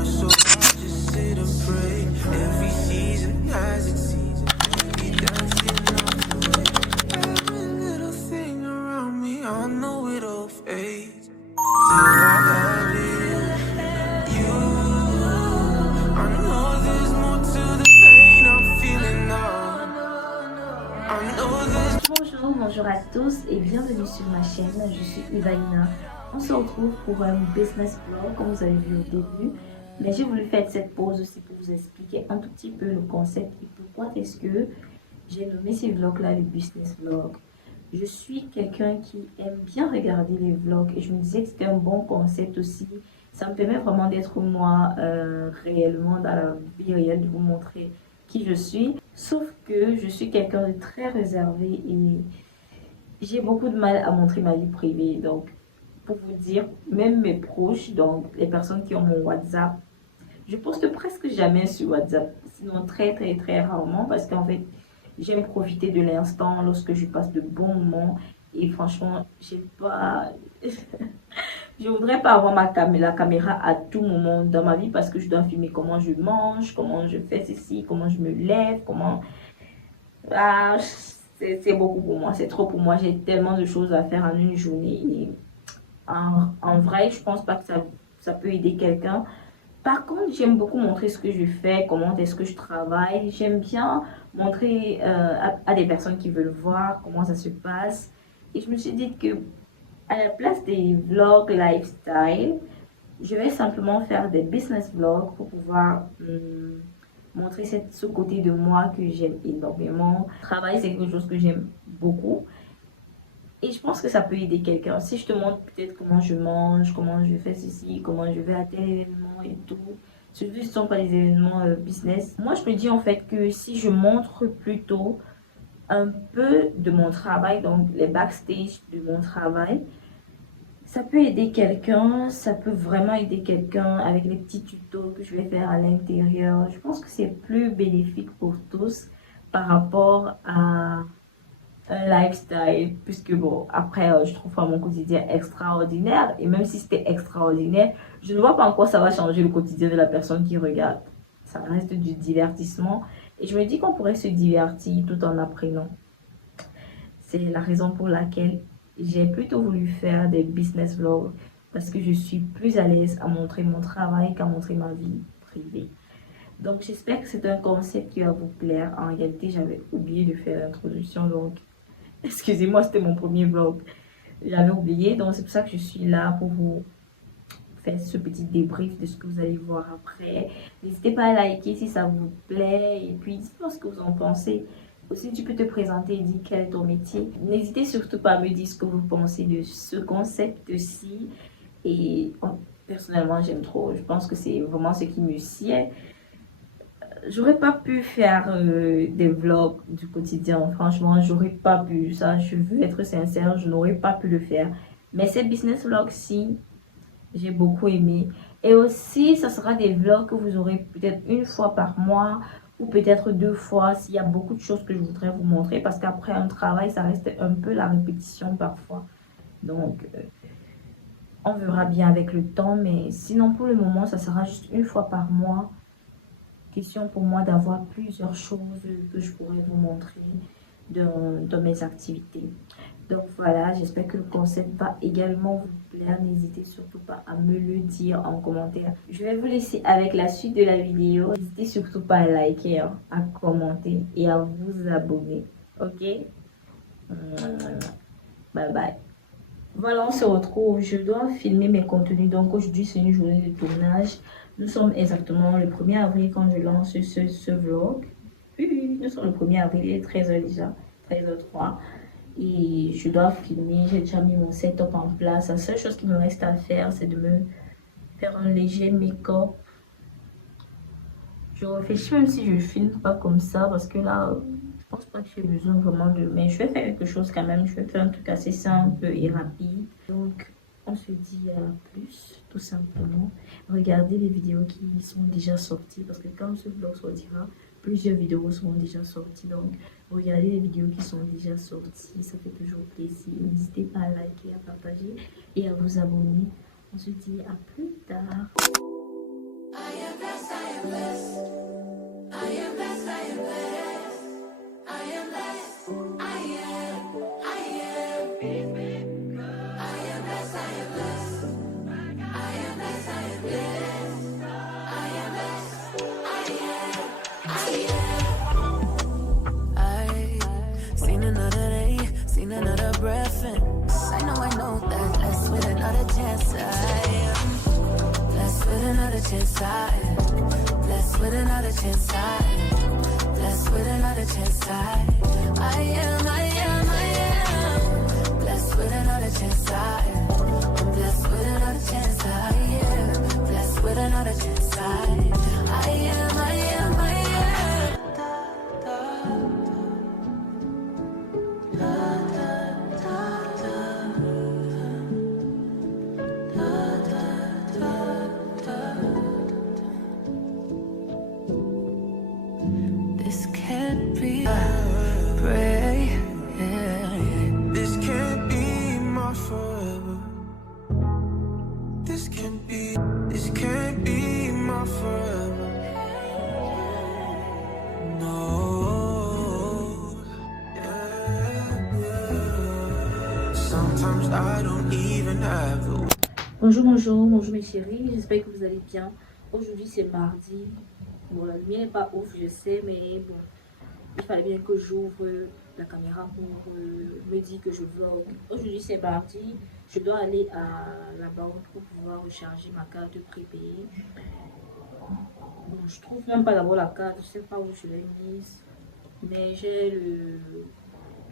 more, so I just sit and pray. Every season has its season. Be dancing off the way. Every little thing around me, I know it'll fade. Till I have it, you. I know there's more to the pain I'm feeling now. I know there's. Bonjour à tous et bienvenue sur ma chaîne, je suis Ivaina. On se retrouve pour un business vlog comme vous avez vu au début. Mais j'ai voulu faire cette pause aussi pour vous expliquer un tout petit peu le concept et pourquoi est-ce que j'ai nommé ces vlogs-là les business vlogs. Je suis quelqu'un qui aime bien regarder les vlogs et je me disais que c'était un bon concept aussi. Ça me permet vraiment d'être moi réellement dans la vie réelle, de vous montrer qui je suis. Sauf que je suis quelqu'un de très réservé et j'ai beaucoup de mal à montrer ma vie privée. Donc, pour vous dire, même mes proches, donc les personnes qui ont mon WhatsApp, je poste presque jamais sur WhatsApp. Sinon, très rarement parce qu'en fait, j'aime profiter de l'instant lorsque je passe de bons moments. Et franchement, j'ai pas... je voudrais pas avoir la caméra à tout moment dans ma vie parce que je dois filmer comment je mange, comment je fais ceci, comment je me lève, comment... Ah, c'est beaucoup pour moi, c'est trop pour moi. J'ai tellement de choses à faire en une journée. Et en vrai, je pense pas que ça peut aider quelqu'un. Par contre, j'aime beaucoup montrer ce que je fais, comment est-ce que je travaille. J'aime bien montrer à des personnes qui veulent voir comment ça se passe. Et je me suis dit que à la place des vlogs lifestyle, je vais simplement faire des business vlogs pour pouvoir montrer ce côté de moi que j'aime énormément. Le travail, c'est quelque chose que j'aime beaucoup. Et je pense que ça peut aider quelqu'un. Si je te montre peut-être comment je mange, comment je fais ceci, comment je vais à tel événement et tout. Surtout si ce ne sont pas des événements business. Moi, je me dis en fait que si je montre plutôt un peu de mon travail, donc les backstage de mon travail, ça peut aider quelqu'un, ça peut vraiment aider quelqu'un avec les petits tutos que je vais faire à l'intérieur. Je pense que c'est plus bénéfique pour tous par rapport à un lifestyle, puisque bon, après, je trouve pas mon quotidien extraordinaire, et même si c'était extraordinaire, je ne vois pas en quoi ça va changer le quotidien de la personne qui regarde. Ça reste du divertissement, et je me dis qu'on pourrait se divertir tout en apprenant. C'est la raison pour laquelle j'ai plutôt voulu faire des business vlogs, parce que je suis plus à l'aise à montrer mon travail qu'à montrer ma vie privée. Donc j'espère que c'est un concept qui va vous plaire. En réalité, j'avais oublié de faire l'introduction, donc excusez-moi, c'était mon premier vlog. J'avais oublié, donc c'est pour ça que je suis là pour vous faire ce petit débrief de ce que vous allez voir après. N'hésitez pas à liker si ça vous plaît et puis dites-moi ce que vous en pensez. Aussi, tu peux te présenter et dire quel est ton métier. N'hésitez surtout pas à me dire ce que vous pensez de ce concept-ci. Et personnellement, j'aime trop. Je pense que c'est vraiment ce qui me sied. J'aurais pas pu faire des vlogs du quotidien. Franchement, j'aurais pas pu. Ça, je veux être sincère, je n'aurais pas pu le faire. Mais ces business vlogs-ci, j'ai beaucoup aimé. Et aussi, ça sera des vlogs que vous aurez peut-être une fois par mois ou peut-être 2 fois s'il y a beaucoup de choses que je voudrais vous montrer. Parce qu'après un travail, ça reste un peu la répétition parfois. Donc, on verra bien avec le temps. Mais sinon, pour le moment, ça sera juste une fois par mois. Question pour moi d'avoir plusieurs choses que je pourrais vous montrer dans mes activités. Donc voilà, j'espère que le concept va également vous plaire. N'hésitez surtout pas à me le dire en commentaire. Je vais vous laisser avec la suite de la vidéo. N'hésitez surtout pas à liker, à commenter et à vous abonner. Ok? Bye bye. Voilà, on se retrouve. Je dois filmer mes contenus. Donc aujourd'hui, c'est une journée de tournage. Nous sommes exactement le 1er avril quand je lance ce vlog. Oui, nous sommes le 1er avril, il est 13h déjà, 13h03. Et je dois filmer, j'ai déjà mis mon setup en place. La seule chose qui me reste à faire, c'est de me faire un léger make-up. Je réfléchis même si je filme pas comme ça, parce que là, je pense pas que j'ai besoin vraiment de... Mais je vais faire quelque chose quand même, je vais faire un truc assez simple et rapide. Donc, on se dit à plus, tout simplement. Regardez les vidéos qui sont déjà sorties, parce que quand ce vlog sortira, plusieurs vidéos seront déjà sorties. Donc, regardez les vidéos qui sont déjà sorties, ça fait toujours plaisir. N'hésitez pas à liker, à partager et à vous abonner. On se dit à plus tard. chance I am. Blessed with another chance I am. Blessed with another chance I am, I am, I am. Blessed with another chance I am. I'm blessed with another chance I am. Blessed with another chance I am, I am, I am, I am. This can't be pray. This can't be my forever. This can't be my forever. No. Yeah. Sometimes I don't even have the. Bonjour, bonjour, bonjour mes chéris, j'espère que vous allez bien. Aujourd'hui c'est mardi. Bon, la lumière n'est pas ouf, je sais, mais bon, il fallait bien que j'ouvre la caméra pour me dire que je vlog. Aujourd'hui c'est mardi, je dois aller à la banque pour pouvoir recharger ma carte prépayée. Bon, je trouve même pas d'abord la carte, je sais pas où je l'ai mise, mais j'ai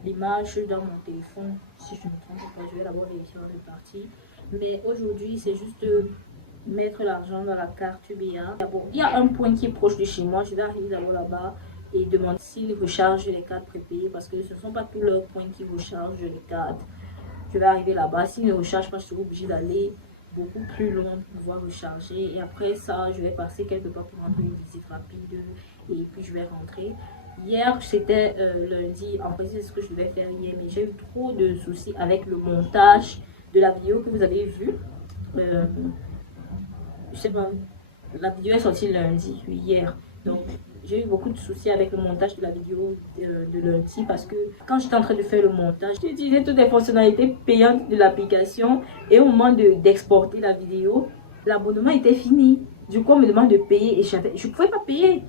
l'image dans mon téléphone. Si je ne me trompe pas, je vais d'abord vérifier avant de partir. Mais aujourd'hui c'est juste mettre l'argent dans la carte UBA. Bon, il y a un point qui est proche de chez moi. Je vais arriver d'abord là-bas et demander s'ils rechargent les cartes prépayées parce que ce ne sont pas tous leurs points qui rechargent les cartes. Je vais arriver là-bas. S'ils ne rechargent pas, je serai obligée d'aller beaucoup plus loin pour pouvoir recharger. Et après ça, je vais passer quelque part pour rendre une visite rapide et puis je vais rentrer. Hier, c'était lundi. En fait, c'est ce que je devais faire hier, mais j'ai eu trop de soucis avec le montage de la vidéo que vous avez vue. Je sais pas, la vidéo est sortie lundi, hier. Donc, j'ai eu beaucoup de soucis avec le montage de la vidéo de lundi parce que quand j'étais en train de faire le montage, j'utilisais toutes les fonctionnalités payantes de l'application et au moment d'exporter la vidéo, l'abonnement était fini. Du coup, on me demande de payer et je ne pouvais pas payer.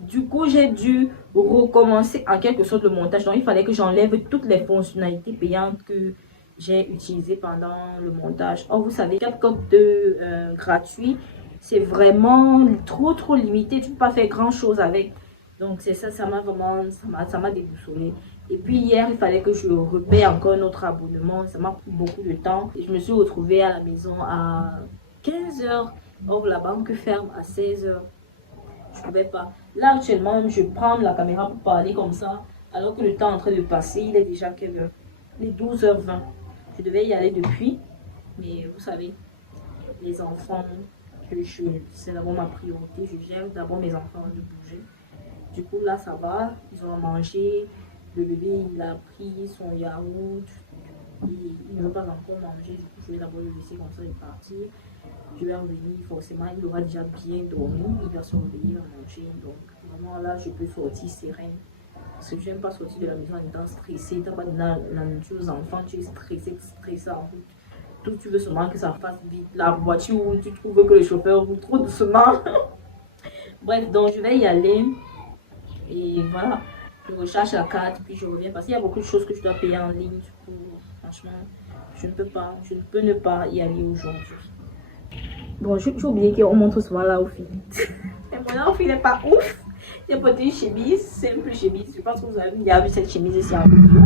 Du coup, j'ai dû recommencer en quelque sorte le montage. Donc, il fallait que j'enlève toutes les fonctionnalités payantes que j'ai utilisé pendant le montage. Or, vous savez, CapCut gratuit, c'est vraiment trop limité. Tu ne peux pas faire grand chose avec. Donc, c'est ça, ça m'a vraiment, ça m'a déboussolé. Et puis, hier, il fallait que je repaie encore un autre abonnement. Ça m'a pris beaucoup de temps. Et je me suis retrouvée à la maison à 15 h. Or, la banque ferme à 16 h. Je ne pouvais pas. Là, actuellement, je prends la caméra pour parler comme ça. Alors que le temps est en train de passer, il est déjà quelle heure? Les 12 h 20. Je devais y aller depuis, mais vous savez, les enfants, c'est d'abord ma priorité. Je gère d'abord mes enfants de bouger. Du coup, là, ça va. Ils ont mangé. Le bébé, il a pris son yaourt. Il ne veut pas encore manger. Du coup, je vais d'abord le laisser comme ça et partir. Je vais revenir, forcément, il aura déjà bien dormi. Il va se revenir manger. Donc, vraiment, là, je peux sortir sereine. Parce que je n'aime pas sortir de la maison en étant stressée. Tu n'as pas de la nourriture aux enfants, tu es stressé en route. Tout, tu veux seulement que ça fasse vite. La voiture où tu trouves que le chauffeur roule trop doucement. Bref, donc je vais y aller. Et voilà, je recharge la carte, puis je reviens. Parce qu'il y a beaucoup de choses que je dois payer en ligne. Du coup, franchement, je ne peux ne pas y aller aujourd'hui. Bon, j'ai oublié qu'on montre souvent l'outfit. Et mon outfit n'est pas ouf. J'ai porté une chemise, simple chemise. Je pense que vous avez déjà vu cette chemise ici en vidéo.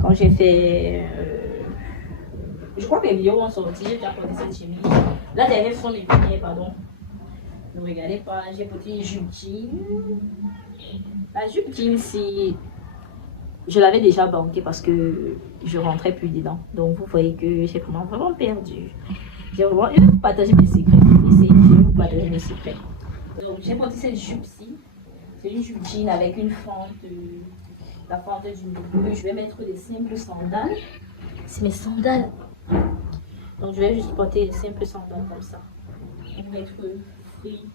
Quand j'ai fait... je crois que les vidéos ont sorti, j'ai déjà porté cette chemise. La dernière sont les dernières, pardon. Ne regardez pas, j'ai porté une jupe jean. La jupe jean, si... je l'avais déjà banquée parce que je rentrais plus dedans. Donc vous voyez que j'ai vraiment perdu. Je vais vous partager mes secrets. Je vais vous partager mes secrets. Donc j'ai porté cette jupe-ci. C'est une jupe jean avec une fente, la fente d'une double. Je vais mettre des simples sandales. C'est mes sandales. Donc je vais juste porter des simples sandales comme ça. Pour être free,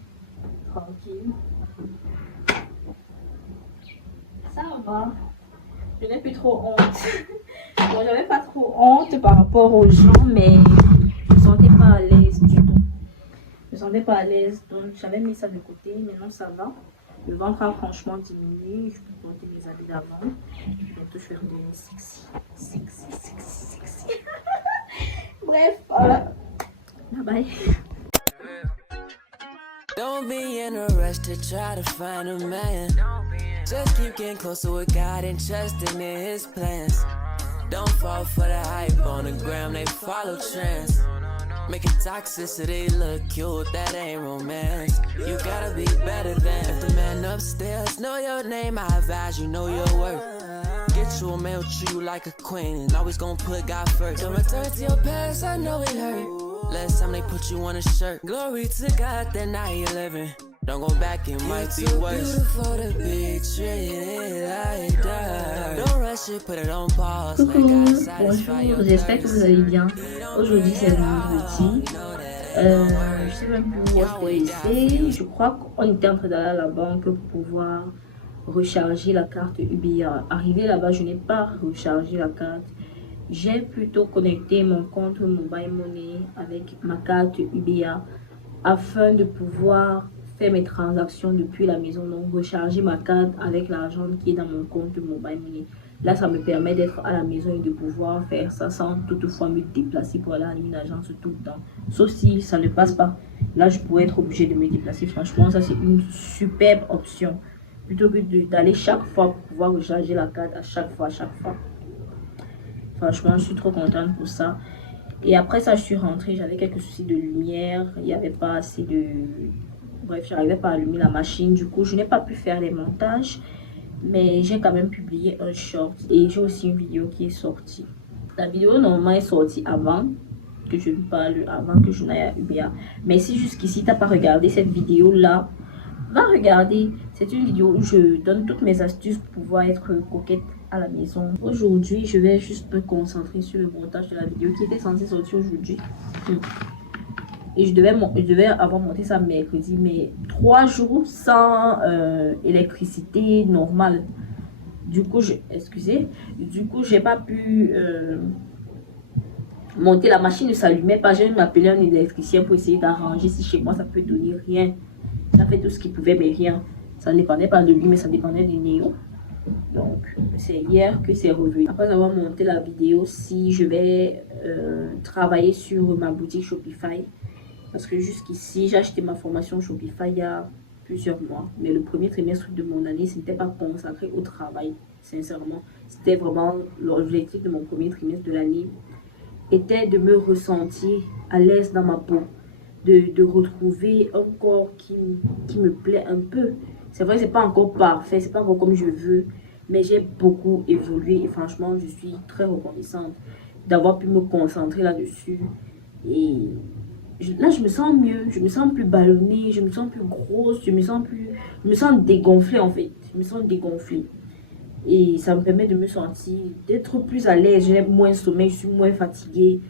tranquille. Ça va. Je n'ai plus trop honte. Bon, j'avais pas trop honte par rapport aux gens, mais je ne me sentais pas à l'aise du tout. Je ne me sentais pas à l'aise, donc j'avais mis ça de côté. Maintenant ça va. Le ventre a franchement diminué. Je peux porter mes habits d'avant. Bientôt je vais redevenir sexy. Sexy. Bref, voilà. Bye bye. Don't be in a rush to try to find a man. Just keep getting closer with God and trusting in his plans. Don't fall for the hype on the gram, they follow trends. Making toxicity look cute, that ain't romance. You gotta be better than if the man upstairs know your name, I advise you know your worth. Get you a man who treat you like a queen and always gonna put God first. Don't return to your past, I know it hurt. Last time they put you on a shirt. Glory to God that now you're living. Don't go back, it might be worse. Beautiful to be treated like that. Don't rush it, put it on pause. Coucou, bonjour, j'espère que vous allez bien. Aujourd'hui c'est vendredi. Je sais même plus où est-ce qu'on était. Je crois qu'on était en train d'aller à la banque pour pouvoir recharger la carte UBA. Arrivé là-bas, je n'ai pas rechargé la carte. J'ai plutôt connecté mon compte Mobile Money avec ma carte UBA afin de pouvoir faire mes transactions depuis la maison, donc recharger ma carte avec l'argent qui est dans mon compte Mobile Money. Là, ça me permet d'être à la maison et de pouvoir faire ça sans toutefois me déplacer pour aller à une agence tout le temps. Sauf si ça ne passe pas. Là, je pourrais être obligée de me déplacer. Franchement, ça, c'est une superbe option. Plutôt que d'aller chaque fois pour pouvoir recharger la carte à chaque fois. Franchement, je suis trop contente pour ça. Et après ça, je suis rentrée. J'avais quelques soucis de lumière. Il n'y avait pas assez de... Bref, j'arrivais pas à allumer la machine. Du coup, je n'ai pas pu faire les montages. Mais j'ai quand même publié un short. Et j'ai aussi une vidéo qui est sortie. La vidéo, normalement, est sortie avant que je ne parle, avant que je n'aille à UBA. Mais si jusqu'ici, tu n'as pas regardé cette vidéo-là, va regarder. C'est une vidéo où je donne toutes mes astuces pour pouvoir être coquette à la maison. Aujourd'hui, je vais juste me concentrer sur le montage de la vidéo qui était censée sortir aujourd'hui. Et je devais avoir monté ça mercredi, mais 3 jours sans électricité normale. Du coup, j'ai pas pu monter. La machine ne s'allumait pas. J'ai appelé un électricien pour essayer d'arranger si chez moi ça peut donner rien. Ça fait tout ce qu'il pouvait, mais rien. Ça ne dépendait pas de lui, mais ça dépendait des néons. Donc, c'est hier que c'est revenu. Après avoir monté la vidéo, si je vais travailler sur ma boutique Shopify. Parce que jusqu'ici, j'ai acheté ma formation Shopify il y a plusieurs mois. Mais le premier trimestre de mon année, ce n'était pas consacré au travail, sincèrement. C'était vraiment l'objectif de mon premier trimestre de l'année. Était de me ressentir à l'aise dans ma peau. De retrouver un corps qui me plaît un peu. C'est vrai, c'est pas encore parfait, c'est pas encore comme je veux. Mais j'ai beaucoup évolué et franchement, je suis très reconnaissante d'avoir pu me concentrer là-dessus. Et... là, je me sens mieux, je me sens plus ballonnée, je me sens plus grosse, je me sens dégonflée en fait. Je me sens dégonflée. Et ça me permet de me sentir, d'être plus à l'aise. J'ai moins sommeil, je suis moins fatiguée.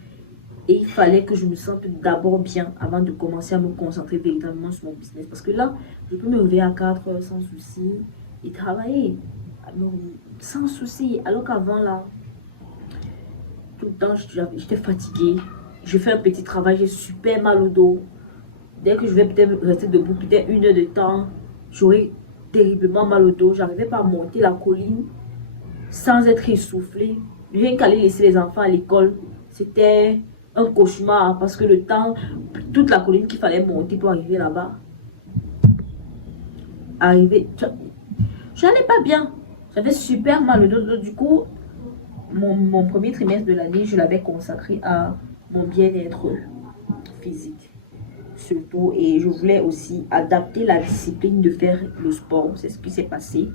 Et il fallait que je me sente d'abord bien avant de commencer à me concentrer véritablement sur mon business. Parce que là, je peux me lever à 4 heures sans souci et travailler sans souci. Alors qu'avant là, tout le temps, j'étais fatiguée. Je fais un petit travail, j'ai super mal au dos. Dès que je vais peut-être rester debout, peut-être 1 heure de temps, j'aurai terriblement mal au dos. J'arrivais pas à monter la colline sans être essoufflée. Rien qu'aller laisser les enfants à l'école, c'était un cauchemar parce que le temps, toute la colline qu'il fallait monter pour arriver là-bas. J'allais pas bien. J'avais super mal au dos. Du coup, mon premier trimestre de l'année, je l'avais consacré à mon bien-être physique surtout, et je voulais aussi adapter la discipline de faire le sport. C'est ce qui s'est passé.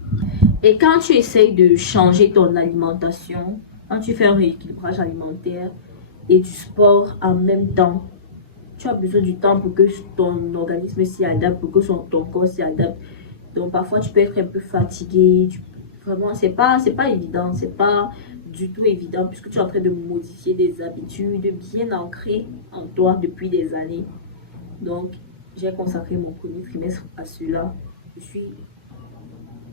Et quand tu essayes de changer ton alimentation, quand tu fais un rééquilibrage alimentaire et du sport en même temps, tu as besoin du temps pour que ton organisme s'y adapte, pour que ton corps s'y adapte. Donc parfois tu peux être un peu fatigué. Vraiment, c'est pas évident, c'est pas du tout évident puisque tu es en train de modifier des habitudes bien ancrées en toi depuis des années. Donc, j'ai consacré mon premier trimestre à cela. Je suis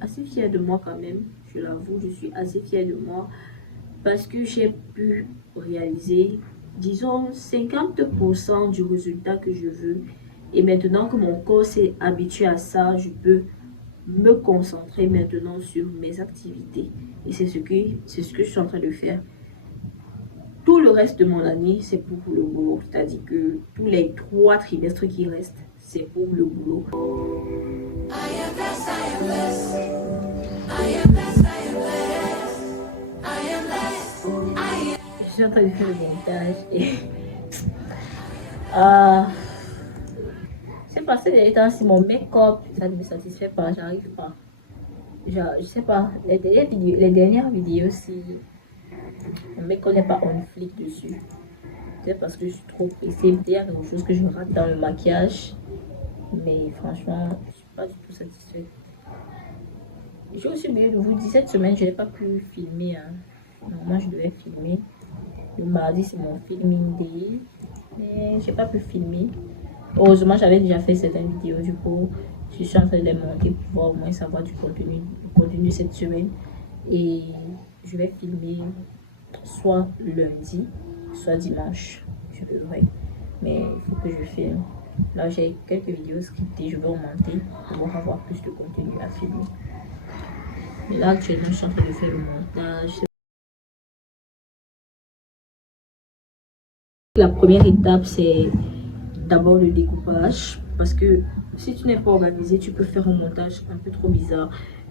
assez fière de moi quand même, je l'avoue, je suis assez fière de moi parce que j'ai pu réaliser, disons, 50% du résultat que je veux. Et maintenant que mon corps s'est habitué à ça, je peux me concentrer maintenant sur mes activités. Et c'est ce que je suis en train de faire. Tout le reste de mon année, c'est pour le boulot. C'est-à-dire que tous les 3 trimestres qui restent, c'est pour le boulot. Je suis en train de faire le montage et c'est passé des temps si mon make-up ça ne me satisfait pas, j'arrive pas. Je sais pas, les dernières vidéos, si mon make-up n'est pas on flic dessus, c'est parce que je suis trop pressée. Il y a quelque chose que je rate dans le maquillage, mais franchement, je suis pas du tout satisfaite. J'ai aussi oublié de vous dire, cette semaine, je n'ai pas pu filmer. Normalement, je devais filmer. Le mardi, c'est mon filming day, mais j'ai pas pu filmer. Heureusement, j'avais déjà fait certaines vidéos, du coup, je suis en train de les monter pour pouvoir au moins savoir du contenu cette semaine. Et je vais filmer soit lundi, soit dimanche. Je devrais. Mais il faut que je filme. Là, j'ai quelques vidéos scriptées, je vais augmenter pour avoir plus de contenu à filmer. Mais là, actuellement, je suis en train de faire le montage. La première étape, c'est d'abord le découpage. Parce que si tu n'es pas organisé, tu peux faire un montage un peu trop bizarre.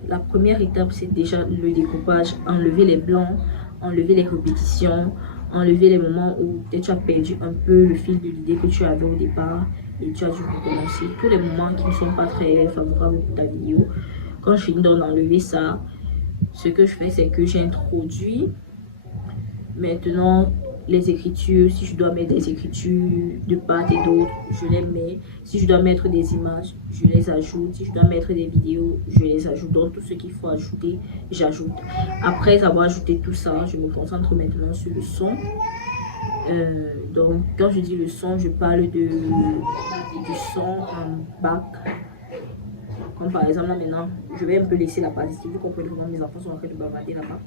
La première étape, c'est déjà le découpage. Enlever les blancs, enlever les répétitions, enlever les moments où tu as perdu un peu le fil de l'idée que tu avais au départ et tu as dû recommencer. Tous les moments qui ne sont pas très favorables pour ta vidéo. Quand je finis d'enlever ça, ce que je fais, c'est que j'introduis maintenant les écritures. Si je dois mettre des écritures de part et d'autre, je les mets. Si je dois mettre des images, je les ajoute. Si je dois mettre des vidéos, je les ajoute. Donc tout ce qu'il faut ajouter, j'ajoute. Après avoir ajouté tout ça, je me concentre maintenant sur le son. Donc quand je dis le son, je parle du son en bac. Comme par exemple là maintenant, je vais un peu laisser la partie. Si vous comprenez comment mes enfants sont en train de bavarder là-bas.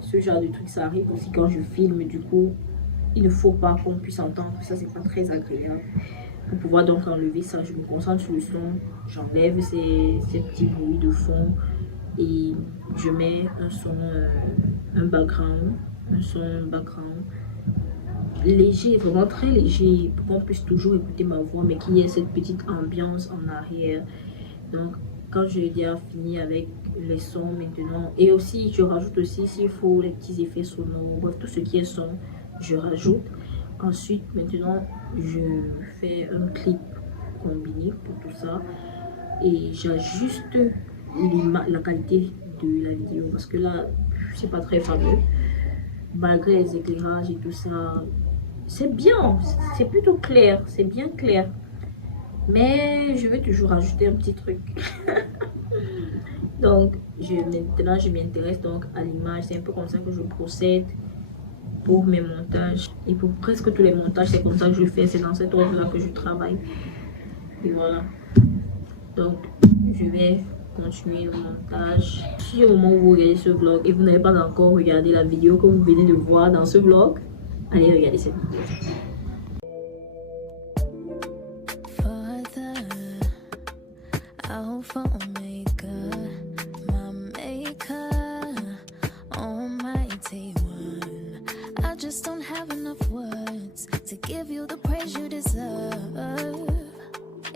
Ce genre de truc, ça arrive aussi quand je filme. Du coup, il ne faut pas qu'on puisse entendre. Ça, c'est pas très agréable. Pour pouvoir donc enlever ça, je me concentre sur le son. J'enlève ces petits bruits de fond. Et je mets un son, un background. Un son background léger, vraiment très léger. Pour qu'on puisse toujours écouter ma voix, mais qu'il y ait cette petite ambiance en arrière. Donc, quand j'ai déjà fini avec les sons maintenant, et aussi je rajoute aussi s'il faut les petits effets sonores, bref, tout ce qui est son, je rajoute. Ensuite, maintenant, je fais un clip combiné pour tout ça et j'ajuste la qualité de la vidéo parce que là, c'est pas très fameux. Malgré les éclairages et tout ça, c'est bien, c'est plutôt clair, c'est bien clair. Mais je vais toujours ajouter un petit truc. Donc, maintenant, je m'intéresse donc à l'image. C'est un peu comme ça que je procède pour mes montages. Et pour presque tous les montages, c'est comme ça que je fais. C'est dans cet ordre-là que je travaille. Et voilà. Donc, je vais continuer le montage. Si au moment où vous regardez ce vlog et vous n'avez pas encore regardé la vidéo que vous venez de voir dans ce vlog, allez regarder cette vidéo. For Omega, my maker, almighty one. I just don't have enough words to give you the praise you deserve.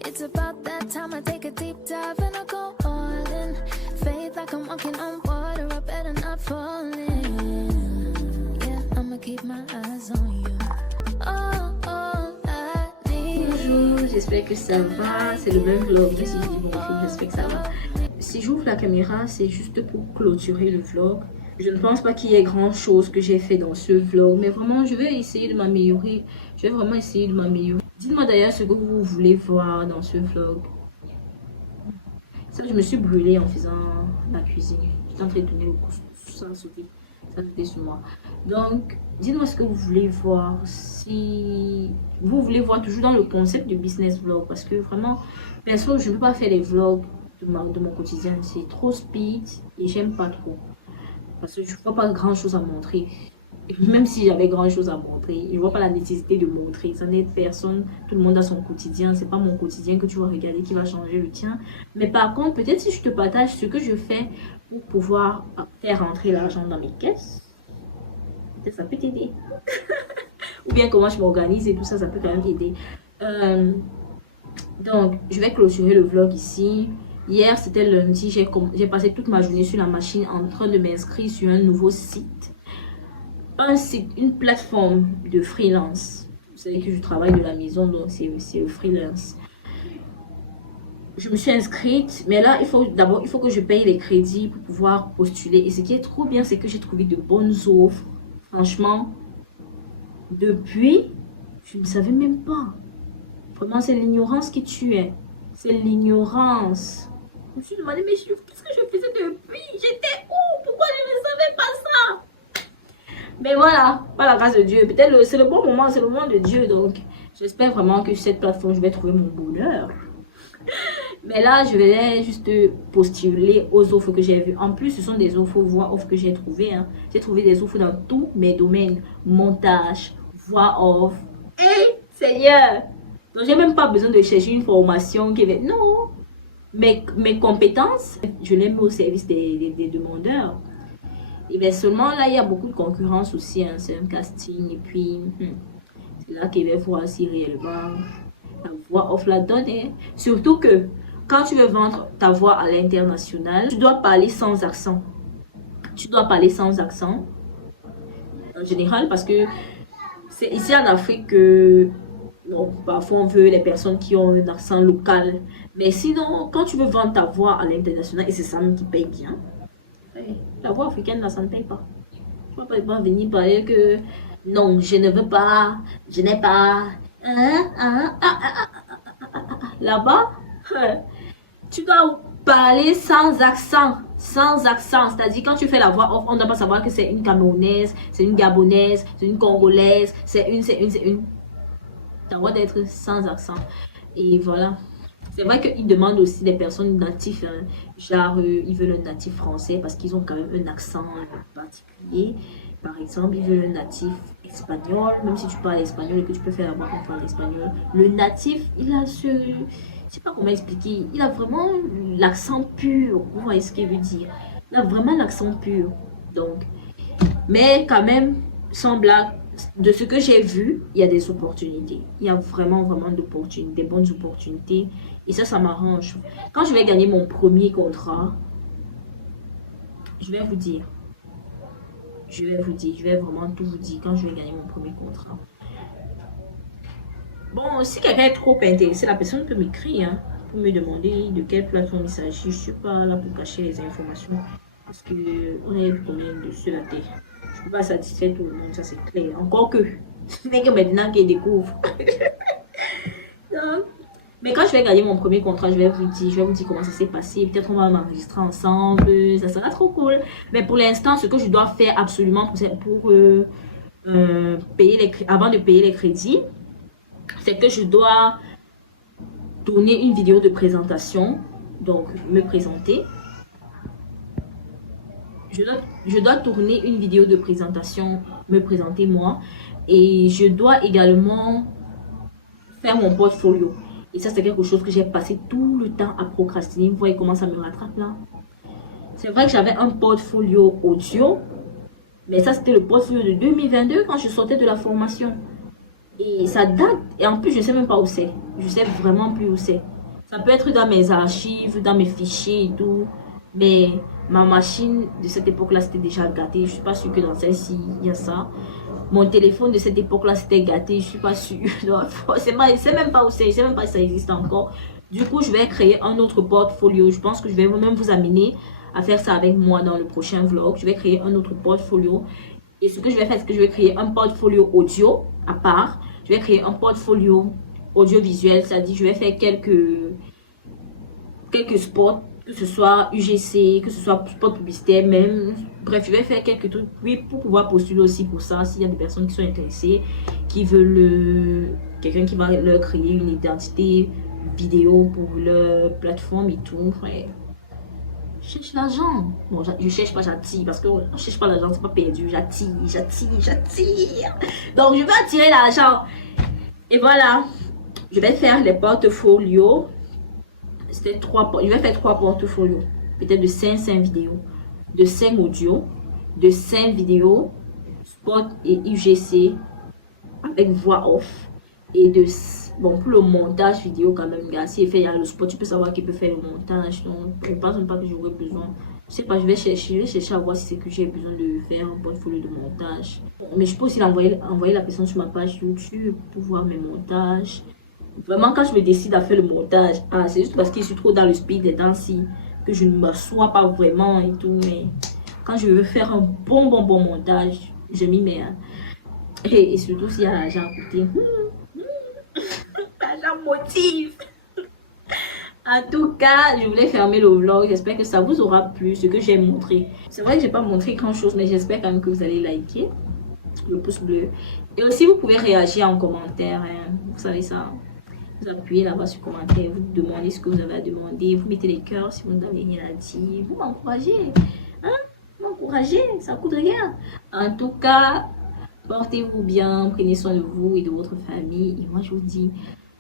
It's about that time I take a deep dive and I go all in. Faith like I'm walking on water, I better not fall in. Yeah, I'ma keep my eyes on you. Bonjour, j'espère que ça va. C'est le même vlog, mais si je dis bonjour, j'espère que ça va. Si j'ouvre la caméra, c'est juste pour clôturer le vlog. Je ne pense pas qu'il y ait grand chose que j'ai fait dans ce vlog, mais vraiment, je vais essayer de m'améliorer. Je vais vraiment essayer de m'améliorer. Dites-moi d'ailleurs ce que vous voulez voir dans ce vlog. Ça, je me suis brûlée en faisant la cuisine. J'étais en train de tourner le coup, ça sautait sur moi. Donc, dites-moi ce que vous voulez voir. Si vous voulez voir toujours dans le concept de business vlog, parce que vraiment, perso, je ne peux pas faire les vlogs de mon quotidien. C'est trop speed et j'aime pas trop. Parce que je vois pas grand chose à montrer. Même si j'avais grand chose à montrer, je vois pas la nécessité de montrer. Ça n'aide personne. Tout le monde a son quotidien. C'est pas mon quotidien que tu vas regarder qui va changer le tien. Mais par contre, peut-être si je te partage ce que je fais pour pouvoir faire rentrer l'argent dans mes caisses, peut-être ça peut t'aider. Ou bien comment je m'organise et tout ça, ça peut quand même t'aider. Donc, je vais clôturer le vlog ici. Hier, c'était lundi, j'ai passé toute ma journée sur la machine en train de m'inscrire sur un nouveau site. Un site, une plateforme de freelance. Vous savez que je travaille de la maison, donc c'est le freelance. Je me suis inscrite, mais là, il faut que je paye les crédits pour pouvoir postuler. Et ce qui est trop bien, c'est que j'ai trouvé de bonnes offres. Franchement, depuis, je ne savais même pas. Vraiment, c'est l'ignorance qui tue. C'est l'ignorance. Je me suis demandé, mais qu'est-ce que je faisais depuis? J'étais où? Pourquoi je ne savais pas ça? Mais voilà, par la grâce de Dieu. Peut-être c'est le bon moment, c'est le moment de Dieu. Donc, j'espère vraiment que sur cette plateforme, je vais trouver mon bonheur. Mais là, je vais juste postuler aux offres que j'ai vues. En plus, ce sont des offres, voix off que j'ai trouvées. Hein. J'ai trouvé des offres dans tous mes domaines. Montage, voix off. Hey, Seigneur! Donc, j'ai même pas besoin de chercher une formation qui va... Non! Mes compétences, je les mets au service des demandeurs. Et bien seulement là, il y a beaucoup de concurrence aussi. Hein. C'est un casting. Et puis, c'est là qu'il va voir si réellement la voix off la donne. Hein. Surtout que quand tu veux vendre ta voix à l'international, tu dois parler sans accent. Tu dois parler sans accent. En général, parce que c'est ici en Afrique que bon, parfois on veut les personnes qui ont un accent local. Mais sinon, quand tu veux vendre ta voix à l'international, et c'est ça même qui paye bien, la voix africaine, là, ça ne paye pas. Tu ne vas pas venir parler que non, je ne veux pas, je n'ai pas. Là-bas, tu dois parler sans accent. Sans accent. C'est-à-dire, quand tu fais la voix off, on ne doit pas savoir que c'est une Camerounaise, c'est une Gabonaise, c'est une Congolaise, c'est une. Ça doit être sans accent. Et voilà. C'est vrai qu'ils demandent aussi des personnes natives. Hein. Genre, ils veulent un natif français parce qu'ils ont quand même un accent particulier. Par exemple, ils veulent un natif espagnol. Même si tu parles espagnol et que tu peux faire la voix en espagnol. Le natif, il a ce... Je sais pas comment expliquer. Il a vraiment l'accent pur. Vous voyez ce qu'il veut dire. Il a vraiment l'accent pur. Donc, mais quand même, sans blague, de ce que j'ai vu, il y a des opportunités. Il y a vraiment d'opportunités, des bonnes opportunités. Et ça m'arrange. Quand je vais gagner mon premier contrat, je vais vous dire. Je vais vraiment tout vous dire quand je vais gagner mon premier contrat. Bon, si quelqu'un est trop intéressé, la personne peut m'écrire hein, pour me demander de quelle plateforme il s'agit. Je ne suis pas là pour cacher les informations. Parce qu'on est combien de sur la terre. Je ne peux pas satisfaire tout le monde, ça c'est clair. Encore que, ce n'est que maintenant qu'il découvre. Donc, mais quand je vais gagner mon premier contrat, je vais vous dire comment ça s'est passé. Peut-être on va m'enregistrer ensemble, ça sera trop cool. Mais pour l'instant, ce que je dois faire absolument pour payer avant de payer les crédits, c'est que je dois tourner une vidéo de présentation, donc me présenter. Je dois tourner une vidéo de présentation, me présenter moi. Et je dois également faire mon portfolio. Et ça, c'est quelque chose que j'ai passé tout le temps à procrastiner. Vous voyez comment ça me rattrape là. C'est vrai que j'avais un portfolio audio. Mais ça, c'était le portfolio de 2022 quand je sortais de la formation. Et ça date. Et en plus, je ne sais même pas où c'est. Je ne sais vraiment plus où c'est. Ça peut être dans mes archives, dans mes fichiers et tout. Mais ma machine de cette époque-là, c'était déjà gâtée. Je ne suis pas sûre que dans celle-ci, il y a ça. Mon téléphone de cette époque-là, c'était gâté. Je ne suis pas sûre. Je ne sais même pas où c'est. Je ne sais même pas si ça existe encore. Du coup, je vais créer un autre portfolio. Je pense que je vais même vous amener à faire ça avec moi dans le prochain vlog. Je vais créer un autre portfolio. Et ce que je vais faire, c'est que je vais créer un portfolio audio à part. Je vais créer un portfolio audiovisuel. C'est-à-dire, je vais faire quelques spots. Que ce soit UGC, que ce soit spot publicitaire même. Bref, je vais faire quelques trucs oui, pour pouvoir postuler aussi pour ça. S'il y a des personnes qui sont intéressées, qui veulent quelqu'un qui va leur créer une identité vidéo pour leur plateforme et tout. Ouais. Je cherche l'argent. Bon, je cherche pas, j'attire. Parce qu'on ne cherche pas l'argent, c'est pas perdu. J'attire. Donc, je vais attirer l'argent. Et voilà. Je vais faire les portfolios. Je vais faire 3 portfolios, peut-être de 5 vidéos, de 5 audio, de 5 vidéos, spot et UGC avec voix off et de Bon, pour le montage vidéo, quand même, gars, si il y a le spot, tu peux savoir qui peut faire le montage. Donc, je pense même pas que j'aurai besoin. Je sais pas, je vais chercher à voir si c'est que j'ai besoin de faire un portfolio de montage. Mais je peux aussi envoyer la personne sur ma page YouTube pour voir mes montages. Vraiment, quand je me décide à faire le montage, c'est juste parce que je suis trop dans le speed des temps-ci que je ne m'assois pas vraiment et tout. Mais quand je veux faire un bon montage, je m'y mets. Hein. Et surtout s'il y a l'argent à côté. L'argent motive. En tout cas, je voulais fermer le vlog. J'espère que ça vous aura plu, ce que j'ai montré. C'est vrai que j'ai pas montré grand chose, mais j'espère quand même que vous allez liker le pouce bleu. Et aussi, vous pouvez réagir en commentaire. Hein. Vous savez ça. Vous appuyez là-bas sur commentaire. Vous demandez ce que vous avez à demander. Vous mettez les cœurs si vous n'avez rien à dire. Vous m'encouragez. Hein? Vous m'encouragez. Ça coûte rien. En tout cas, portez-vous bien. Prenez soin de vous et de votre famille. Et moi, je vous dis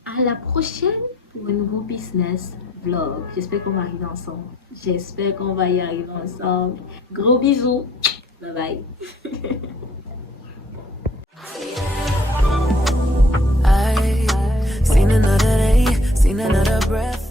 à la prochaine pour un nouveau business vlog. J'espère qu'on va arriver ensemble. J'espère qu'on va y arriver ensemble. Gros bisous. Bye bye. Seen another day, seen another breath.